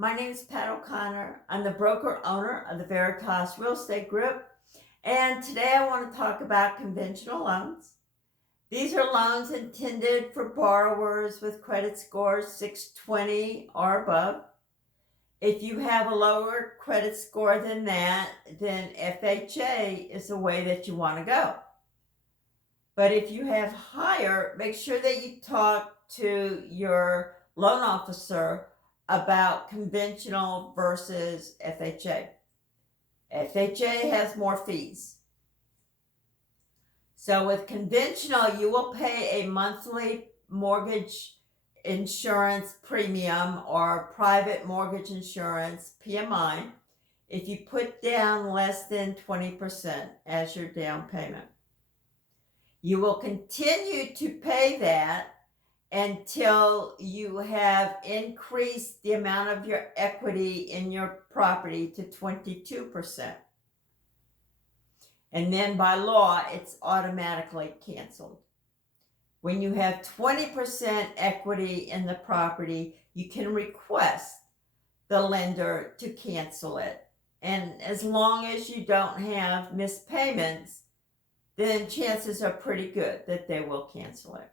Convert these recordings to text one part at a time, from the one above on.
My name is Pat O'Connor. I'm the broker owner of the Veritas Real Estate Group, and today I want to talk about conventional loans. These are loans intended for borrowers with credit scores 620 or above. If you have a lower credit score than that, then FHA is the way that you want to go. But if you have higher, make sure that you talk to your loan officer about conventional versus FHA. FHA has more fees. So with conventional, you will pay a monthly mortgage insurance premium or private mortgage insurance, PMI, if you put down less than 20% as your down payment. You will continue to pay that until you have increased the amount of your equity in your property to 22%. And then by law, it's automatically canceled. When you have 20% equity in the property, you can request the lender to cancel it. And as long as you don't have missed payments, then chances are pretty good that they will cancel it.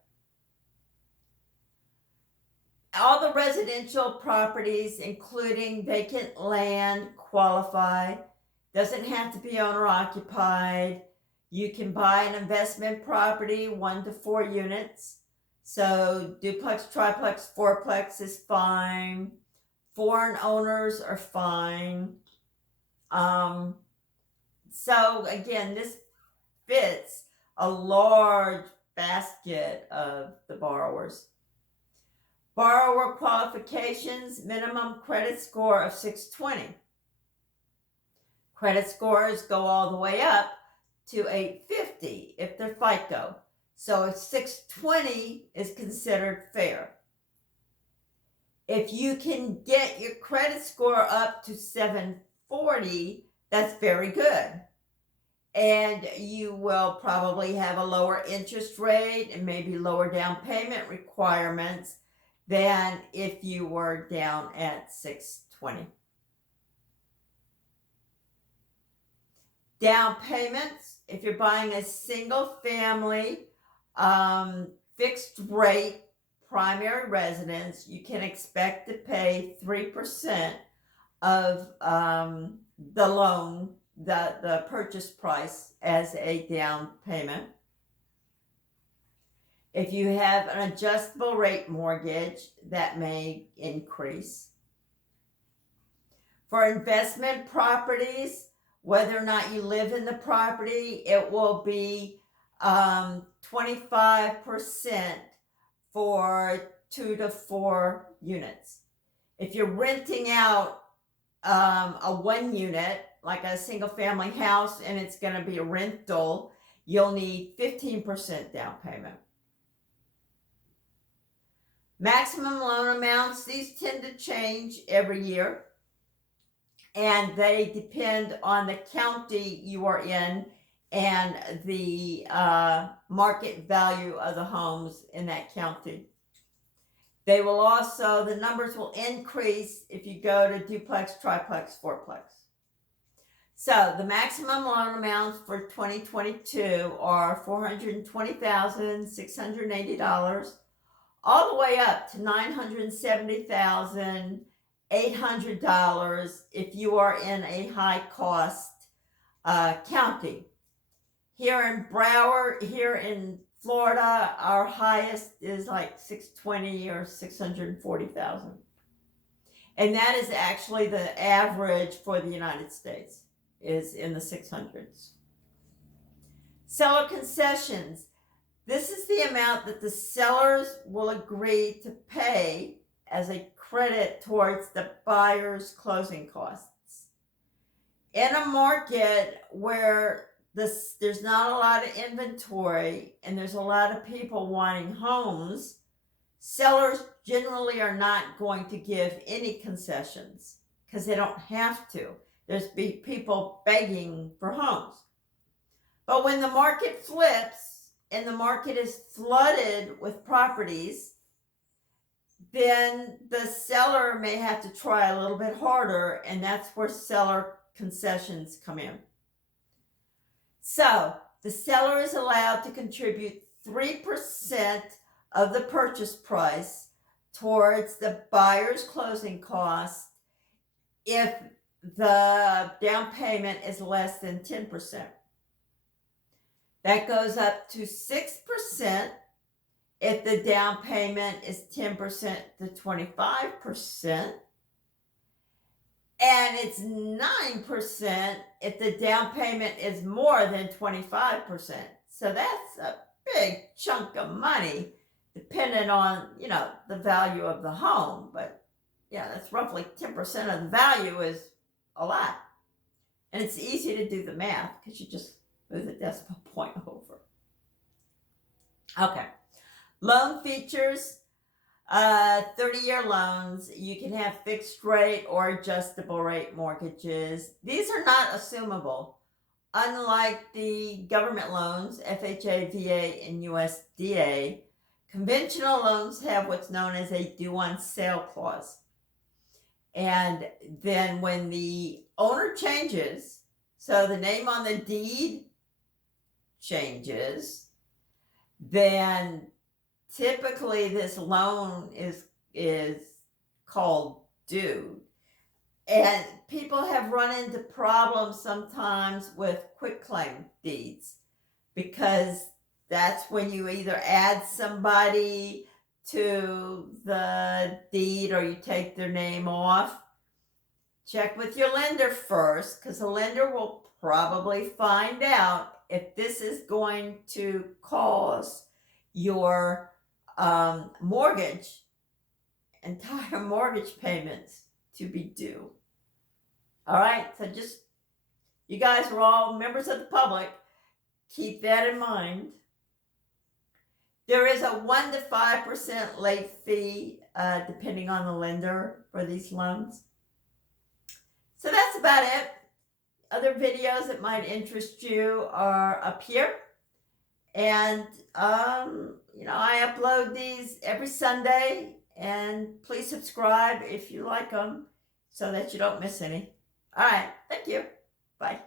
All the residential properties, including vacant land, qualify. Doesn't have to be owner occupied. You can buy an investment property, 1 to 4 units. So duplex, triplex, fourplex is fine. Foreign owners are fine. So again, this fits a large basket of the borrowers. Borrower qualifications, minimum credit score of 620. Credit scores go all the way up to 850 if they're FICO. So 620 is considered fair. If you can get your credit score up to 740, that's very good. And you will probably have a lower interest rate and maybe lower down payment requirements than if you were down at 620. Down payments, if you're buying a single family fixed rate primary residence, you can expect to pay 3% of the loan, the purchase price as a down payment. If you have an adjustable rate mortgage, that may increase. For investment properties, whether or not you live in the property, it will be 25% for 2 to 4 units. If you're renting out a 1 unit, like a single family house, and it's going to be a rental, you'll need 15% down payment. Maximum loan amounts, these tend to change every year, and they depend on the county you are in and the market value of the homes in that county. They will also, the numbers will increase if you go to duplex, triplex, fourplex. So the maximum loan amounts for 2022 are $420,680, all the way up to $970,800 if you are in a high cost county. Here in Broward, here in Florida, our highest is like 620 or 640,000. And that is actually the average for the United States, is in the 600s. Seller concessions. This is the amount that the sellers will agree to pay as a credit towards the buyer's closing costs. In a market where there's not a lot of inventory and there's a lot of people wanting homes, sellers generally are not going to give any concessions because they don't have to. There's people begging for homes. But when the market flips and the market is flooded with properties, then the seller may have to try a little bit harder, and that's where seller concessions come in. So the seller is allowed to contribute 3% of the purchase price towards the buyer's closing cost if the down payment is less than 10%. That goes up to 6% if the down payment is 10% to 25%. And it's 9% if the down payment is more than 25%. So that's a big chunk of money, depending on, the value of the home. But yeah, that's roughly 10% of the value is a lot. And it's easy to do the math because you just move the decimal point over. Okay. Loan features. 30-year loans. You can have fixed rate or adjustable rate mortgages. These are not assumable. Unlike the government loans, FHA, VA, and USDA, conventional loans have what's known as a due on sale clause. And then when the owner changes, so the name on the deed changes, then typically this loan is called due. And people have run into problems sometimes with quitclaim deeds, because that's when you either add somebody to the deed or you take their name off. Check with your lender first, because the lender will probably find out if this is going to cause your entire mortgage payments to be due. All right, so just, you guys are all members of the public. Keep that in mind. There is a 1 to 5% late fee, depending on the lender for these loans. So that's about it. Other videos that might interest you are up here. And, I upload these every Sunday, and please subscribe if you like them so that you don't miss any. All right. Thank you. Bye.